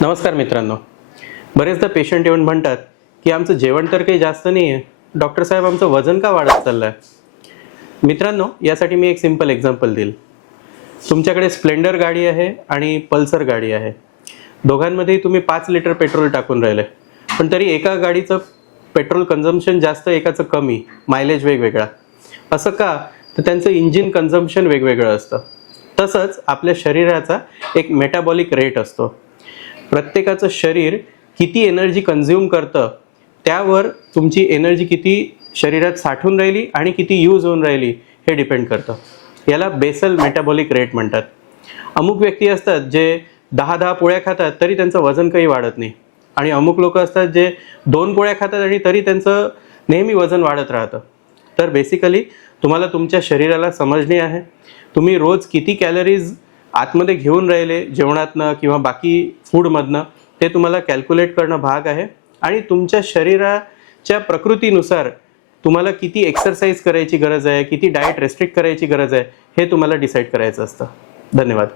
नमस्कार मित्रांनो. बरेचदा पेशंट येऊन म्हणतात की आमचं जेवण तर काही जास्त नाही आहे डॉक्टर साहेब आमचं वजन का वाढत चाललं आहे मित्रांनो यासाठी मी एक सिंपल एक्झाम्पल देईल. तुमच्याकडे स्प्लेंडर गाडी आहे आणि पल्सर गाडी आहे. दोघांमध्ये तुम्ही पाच लिटर पेट्रोल टाकून राहिले. पण तरी एका गाडीचं पेट्रोल कन्झम्पशन जास्त एकाचं कमी. मायलेज वेगवेगळा. असं का? तर त्यांचं इंजिन कन्झम्पशन वेगवेगळं असतं. तसंच आपल्या शरीराचा एक मेटाबॉलिक रेट असतो. प्रत्येकाचं शरीर किती एनर्जी कन्झ्युम करतं त्यावर तुमची एनर्जी किती शरीरात साठून राहिली आणि किती यूज होऊन राहिली हे डिपेंड करतं. याला बेसल मेटाबॉलिक रेट म्हणतात. अमुक व्यक्ती असतात जे दहा दहा पोळ्या खातात तरी त्यांचं वजन काही वाढत नाही. आणि अमुक लोक असतात जे दोन पोळ्या खातात आणि तरी त्यांचं नेहमी वजन वाढत राहतं. तर बेसिकली तुम्हाला तुमच्या शरीराला समजणे आहे. तुम्ही रोज किती कॅलरीज आतमध्ये घेऊन राहिले जेवणातनं किंवा बाकी फूडमधनं ते तुम्हाला कॅल्क्युलेट करणं भाग आहे. आणि तुमच्या शरीराच्या प्रकृतीनुसार तुम्हाला किती एक्सरसाइज करायची गरज आहे किती डाएट रेस्ट्रिक्ट करायची गरज आहे हे तुम्हाला डिसाईड करायचं असतं. धन्यवाद.